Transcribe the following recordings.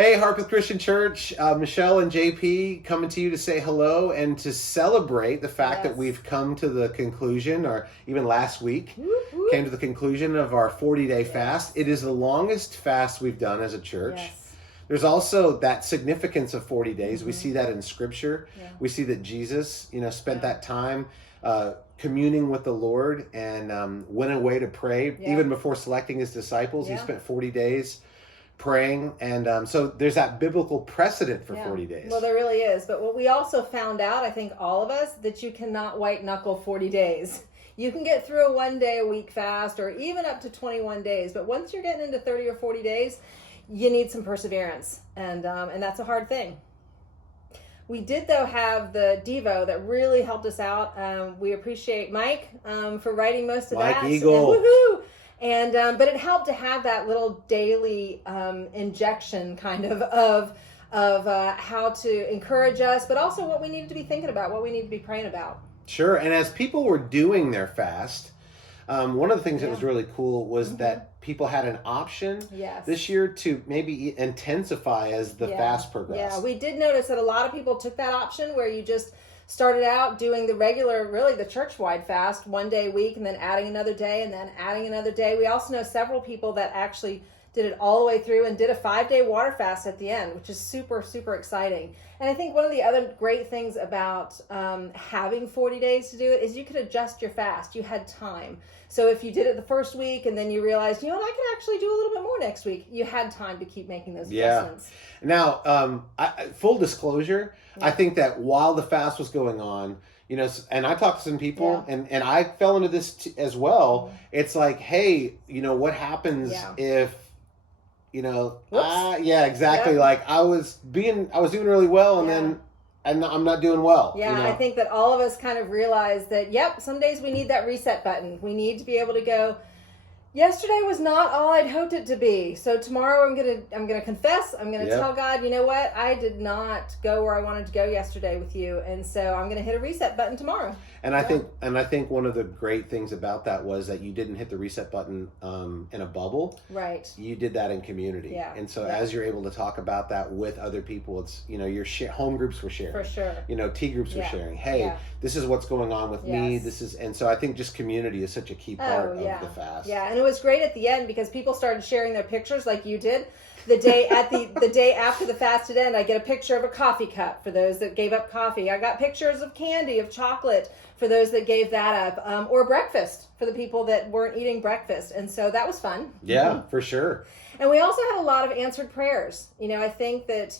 Hey, Harpeth Christian Church, Michelle and JP coming to you to say hello and to celebrate the fact that we've come to the conclusion, or even last week, came to the conclusion of our 40-day fast. It is the longest fast we've done as a church. Yes. There's also that significance of 40 days. We see that in Scripture. Yeah. We see that Jesus, spent that time communing with the Lord and went away to pray. Even before selecting his disciples, he spent 40 days praying, and so there's that biblical precedent for 40 days. Well, there really is. But what we also found out, I think all of us, that you cannot white knuckle 40 days. You can get through a 1 day a week fast, or even up to 21 days. But once you're getting into 30 or 40 days, you need some perseverance, and that's a hard thing. We did, though, have the Devo that really helped us out. We appreciate Mike for writing most of that. Mike Eagle. And woohoo! And but it helped to have that little daily injection kind of how to encourage us, but also what we needed to be thinking about, what we need to be praying about. Sure. And as people were doing their fast, one of the things that was really cool was that people had an option this year to maybe intensify as the fast progressed. Yeah, we did notice that a lot of people took that option where you just started out doing the regular, really the church-wide fast, 1 day a week, and then adding another day, and then adding another day. We also know several people that actually did it all the way through and did a 5-day water fast at the end, which is super, super exciting. And I think one of the other great things about having 40 days to do it is you could adjust your fast. You had time. So if you did it the first week and then you realized, I could actually do a little bit more next week, you had time to keep making those adjustments. Now, full disclosure, I think that while the fast was going on, and I talked to some people, and I fell into this as well. It's like, hey, what happens if, exactly. Like I was doing really well, and then I'm not doing well. Yeah, I think that all of us kind of realize that, some days we need that reset button. We need to be able to go, yesterday was not all I'd hoped it to be. So tomorrow I'm gonna confess. I'm gonna tell God, you know what? I did not go where I wanted to go yesterday with you, and so I'm gonna hit a reset button tomorrow. And I think one of the great things about that was that you didn't hit the reset button in a bubble. Right. You did that in community. Yeah. And so as you're able to talk about that with other people, it's your home groups were sharing. For sure. T groups were sharing. Hey, this is what's going on with me. And so I think just community is such a key part of the fast. Yeah, and it was great at the end because people started sharing their pictures like you did. The day the day after the fasted end, I get a picture of a coffee cup for those that gave up coffee. I got pictures of candy, of chocolate for those that gave that up, or breakfast for the people that weren't eating breakfast. And so that was fun. Yeah, for sure. And we also had a lot of answered prayers. I think that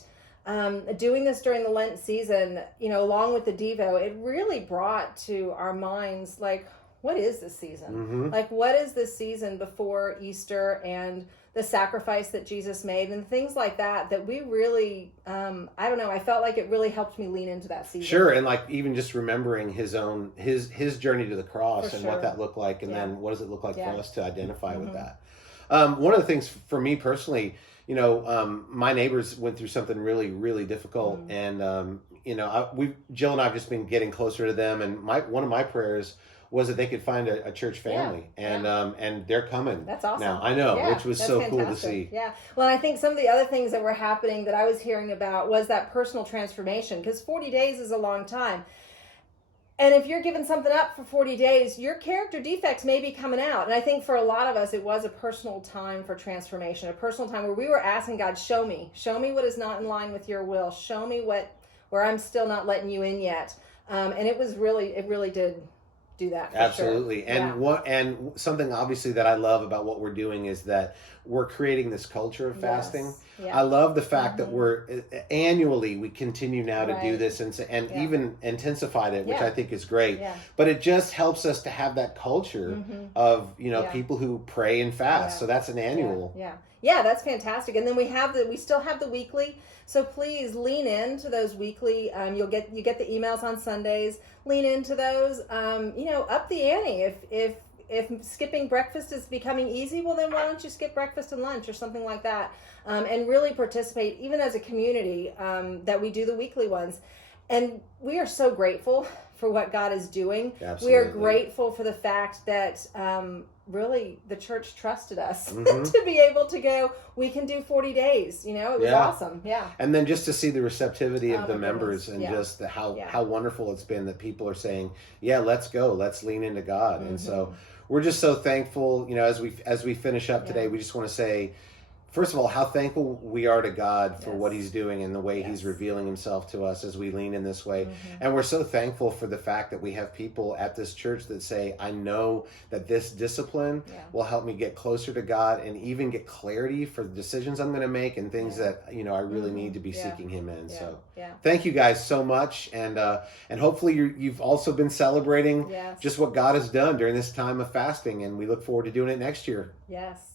doing this during the Lent season, along with the Devo, it really brought to our minds, like, what is this season? Mm-hmm. Like, what is this season before Easter and the sacrifice that Jesus made and things like that we really, I don't know, I felt like it really helped me lean into that season. Sure, and like even just remembering his journey to the cross and what that looked like, and then what does it look like for us to identify with that. One of the things for me personally, my neighbors went through something really, really difficult, and Jill and I have just been getting closer to them, and one of my prayers was that they could find a church family, and they're coming. That's awesome. Now I know, which was so fantastic. Cool to see. Yeah. Well, I think some of the other things that were happening that I was hearing about was that personal transformation, because 40 days is a long time. And if you're giving something up for 40 days, your character defects may be coming out. And I think for a lot of us, it was a personal time for transformation, a personal time where we were asking God, show me what is not in line with your will. Show me where I'm still not letting you in yet. And it really did do that. Absolutely. Sure. And something obviously that I love about what we're doing is that we're creating this culture of fasting. Yes. Yeah. I love the fact that we're annually we continue now to do this and even intensified it, which I think is great. Yeah. But it just helps us to have that culture of people who pray and fast. So that's an annual. Yeah, that's fantastic. And then we still have the weekly. So please lean into those weekly. You get the emails on Sundays. Lean into those. Up the ante. If skipping breakfast is becoming easy, well then why don't you skip breakfast and lunch or something like that, and really participate even as a community that we do the weekly ones. And we are so grateful for what God is doing. Absolutely. We are grateful for the fact that really the church trusted us to be able to go, we can do 40 days. You know, it was awesome. Yeah. And then just to see the receptivity of the members and just how wonderful it's been that people are saying, yeah, let's go, let's lean into God. And so we're just so thankful, you know, as we finish up today, we just want to say, first of all, how thankful we are to God for what he's doing and the way he's revealing himself to us as we lean in this way. And we're so thankful for the fact that we have people at this church that say, I know that this discipline will help me get closer to God and even get clarity for the decisions I'm going to make and things that, you know, I really need to be seeking him in. So thank you guys so much. And hopefully you've also been celebrating just what God has done during this time of fasting. And we look forward to doing it next year. Yes.